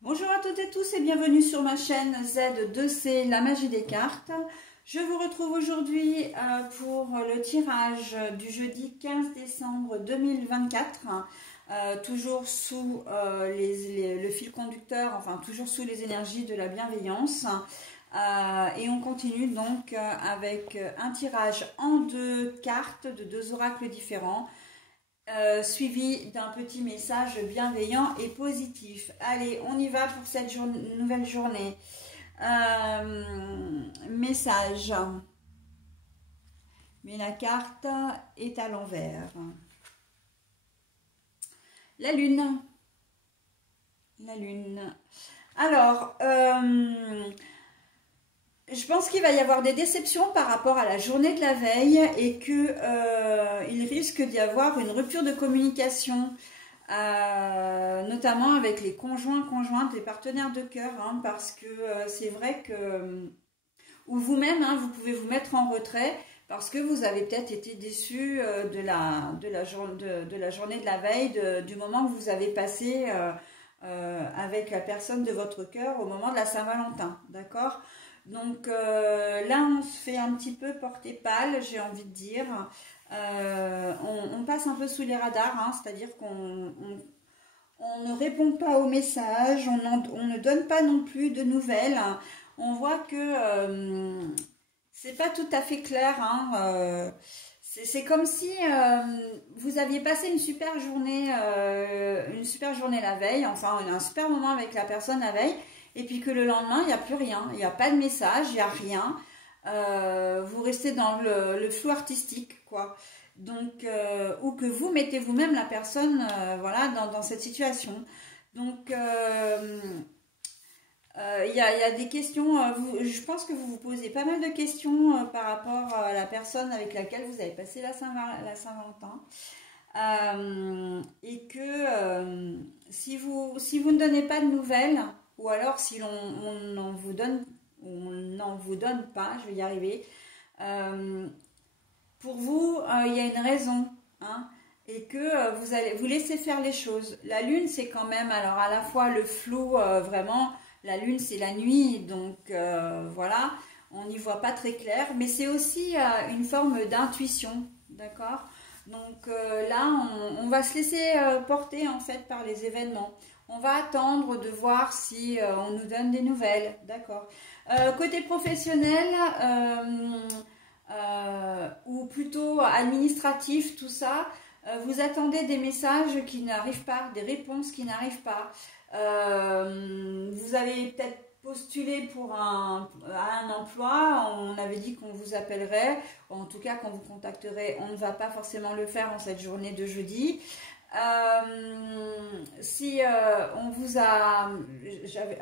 Bonjour à toutes et tous et bienvenue sur ma chaîne Z2C, la magie des cartes. Je vous retrouve aujourd'hui pour le tirage du jeudi 15 décembre 2024, toujours sous le fil conducteur, enfin toujours sous les énergies de la bienveillance. Et on continue donc avec un tirage en deux cartes de deux oracles différents. Suivi d'un petit message bienveillant et positif. Allez, on y va pour cette nouvelle journée. Message. Mais la carte est à l'envers. La lune. La lune. Alors, je pense qu'il va y avoir des déceptions par rapport à la journée de la veille et qu'il risque d'y avoir une rupture de communication, notamment avec les conjoints, conjointes et partenaires de cœur, hein, parce que c'est vrai que, ou vous-même, hein, vous pouvez vous mettre en retrait parce que vous avez peut-être été déçu de la journée de la veille, du moment que vous avez passé avec la personne de votre cœur au moment de la Saint-Valentin, d'accord ? Donc là, on se fait un petit peu porter pâle, j'ai envie de dire. On passe un peu sous les radars, hein, c'est-à-dire qu'on ne répond pas aux messages, on ne donne pas non plus de nouvelles. On voit que c'est pas tout à fait clair. Hein, c'est comme si vous aviez passé une super journée la veille, enfin un super moment avec la personne la veille. Et puis que le lendemain, il n'y a plus rien, il n'y a pas de message, il n'y a rien. Vous restez dans le flou artistique, quoi. Donc, ou que vous mettez vous-même la personne voilà, dans cette situation. Donc, il y a des questions, je pense que vous vous posez pas mal de questions par rapport à la personne avec laquelle vous avez passé la Saint-Valentin. Et que si vous ne donnez pas de nouvelles, ou alors si on n'en vous donne pas, je vais y arriver, pour vous, il y a une raison, hein, et que vous allez vous laisser faire les choses. La lune, c'est quand même, alors à la fois le flou, vraiment, la lune c'est la nuit, donc voilà, on n'y voit pas très clair, mais c'est aussi une forme d'intuition, d'accord ? Donc là, on va se laisser porter en fait par les événements. On va attendre de voir si on nous donne des nouvelles, d'accord. Côté professionnel, ou plutôt administratif, tout ça, vous attendez des messages qui n'arrivent pas, des réponses qui n'arrivent pas. Vous avez peut-être postulé pour un emploi, on avait dit qu'on vous appellerait, en tout cas qu'on vous contacterait, on ne va pas forcément le faire en cette journée de jeudi. Si on vous a... j'avais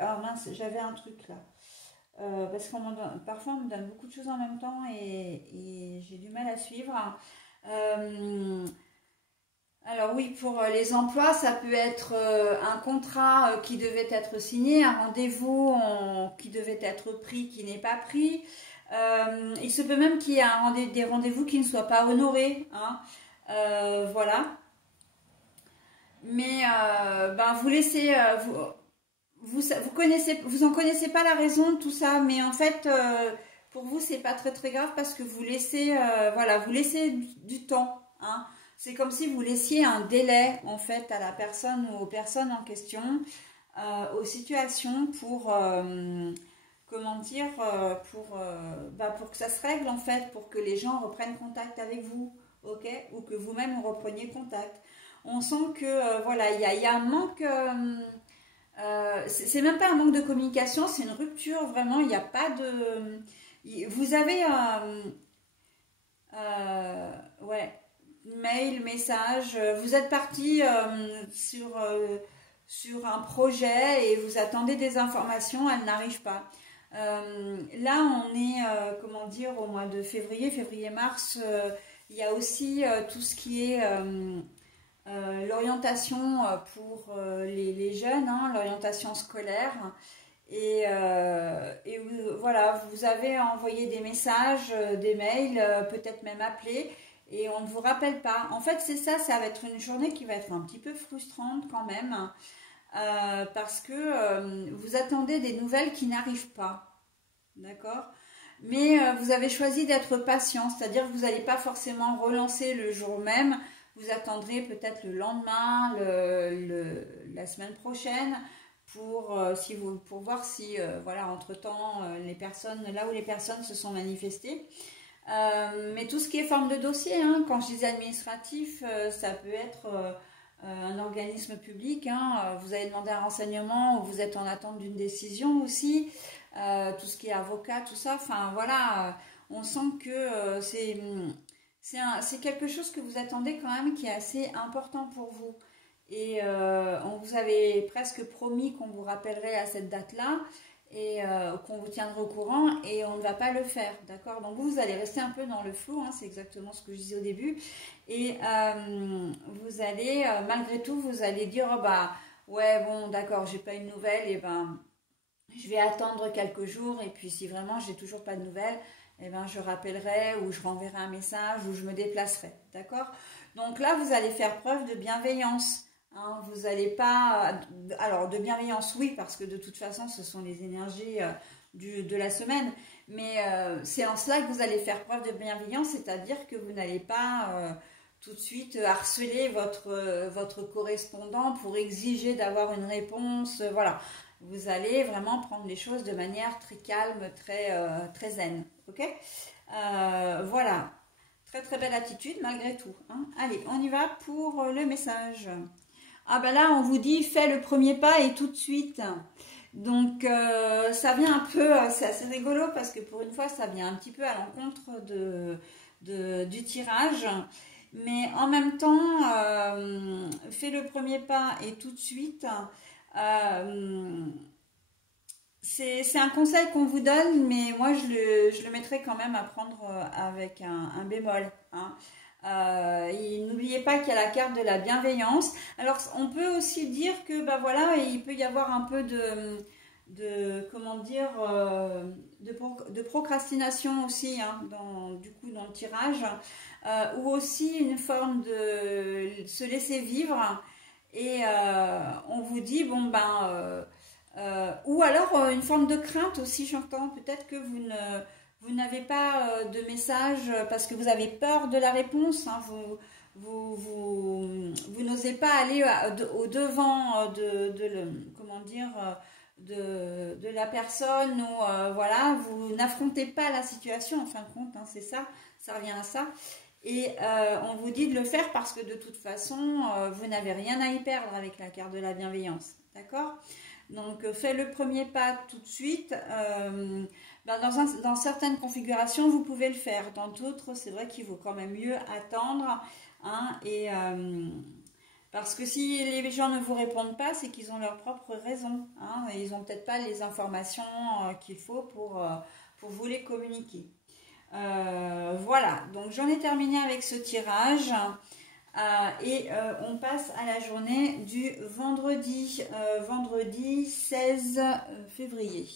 un truc là. Parce qu'on parfois on me donne beaucoup de choses en même temps et j'ai du mal à suivre. Alors oui, pour les emplois, ça peut être un contrat qui devait être signé, un rendez-vous qui devait être pris, qui n'est pas pris. Il se peut même qu'il y ait des rendez-vous qui ne soient pas honorés, hein. Voilà. Mais vous laissez... vous en connaissez pas la raison de tout ça, mais en fait, pour vous, c'est pas très très grave parce que vous laissez, voilà, vous laissez du temps, hein. C'est comme si vous laissiez un délai en fait à la personne ou aux personnes en question, aux situations pour, comment dire, pour que ça se règle en fait, pour que les gens reprennent contact avec vous, ok, ou que vous-même repreniez contact. On sent que voilà, il y a un manque. C'est même pas un manque de communication, c'est une rupture, vraiment, il n'y a pas de... Vous avez ouais, mail, message, vous êtes parti sur un projet et vous attendez des informations, elles n'arrivent pas. Là, on est, comment dire, au mois de février-mars, il y a aussi tout ce qui est... l'orientation pour les jeunes, hein, l'orientation scolaire. Et voilà, vous avez envoyé des messages, des mails, peut-être même appelé, et on ne vous rappelle pas. En fait, c'est ça, ça va être une journée qui va être un petit peu frustrante quand même. parce que vous attendez des nouvelles qui n'arrivent pas. D'accord? Mais vous avez choisi d'être patient, c'est-à-dire que vous n'allez pas forcément relancer le jour même, vous attendrez peut-être le lendemain, la semaine prochaine, pour voir si, voilà, entre-temps, les personnes, là où les personnes se sont manifestées. Mais tout ce qui est forme de dossier, hein, quand je dis administratif, ça peut être un organisme public, hein, vous avez demandé un renseignement ou vous êtes en attente d'une décision aussi, tout ce qui est avocat, tout ça, enfin voilà, on sent que c'est quelque chose que vous attendez quand même qui est assez important pour vous. Et on vous avait presque promis qu'on vous rappellerait à cette date-là et qu'on vous tiendrait au courant et on ne va pas le faire, d'accord? Donc vous allez rester un peu dans le flou, hein, c'est exactement ce que je disais au début. Et vous allez, malgré tout, vous allez dire, oh bah ouais bon d'accord, j'ai pas une nouvelle, et ben je vais attendre quelques jours et puis si vraiment j'ai toujours pas de nouvelles, et ben je rappellerai ou je renverrai un message ou je me déplacerai, d'accord? Donc là vous allez faire preuve de bienveillance. Hein, vous n'allez pas... Alors, de bienveillance, oui, parce que de toute façon, ce sont les énergies de la semaine. Mais c'est en cela que vous allez faire preuve de bienveillance, c'est-à-dire que vous n'allez pas tout de suite harceler votre correspondant pour exiger d'avoir une réponse. Voilà, vous allez vraiment prendre les choses de manière très calme, très zen. Ok? Voilà, très très belle attitude malgré tout. Hein. Allez, on y va pour le message. Ah ben là, on vous dit, fais le premier pas et tout de suite. Donc, ça vient un peu, c'est assez rigolo parce que pour une fois, ça vient un petit peu à l'encontre du tirage. Mais en même temps, fais le premier pas et tout de suite. C'est un conseil qu'on vous donne, mais moi, je le mettrai quand même à prendre avec un bémol. Hein. N'oubliez pas qu'il y a la carte de la bienveillance. Alors on peut aussi dire que bah voilà, il peut y avoir un peu comment dire, de procrastination aussi, hein, du coup dans le tirage, ou aussi une forme de se laisser vivre et on vous dit bon ben ou alors une forme de crainte aussi, j'entends peut-être que vous n'avez pas de message parce que vous avez peur de la réponse. Hein, vous n'osez pas aller au devant comment dire, de la personne ou voilà, vous n'affrontez pas la situation en fin de compte. Hein, c'est ça, ça revient à ça. Et on vous dit de le faire parce que de toute façon, vous n'avez rien à y perdre avec la carte de la bienveillance. D'accord ? Donc, faites le premier pas tout de suite. Dans certaines configurations, vous pouvez le faire. Dans d'autres, c'est vrai qu'il vaut quand même mieux attendre. Hein, parce que si les gens ne vous répondent pas, c'est qu'ils ont leurs propres raisons. Hein, et ils n'ont peut-être pas les informations qu'il faut pour vous les communiquer. Voilà, donc j'en ai terminé avec ce tirage. Et on passe à la journée du vendredi 16 février.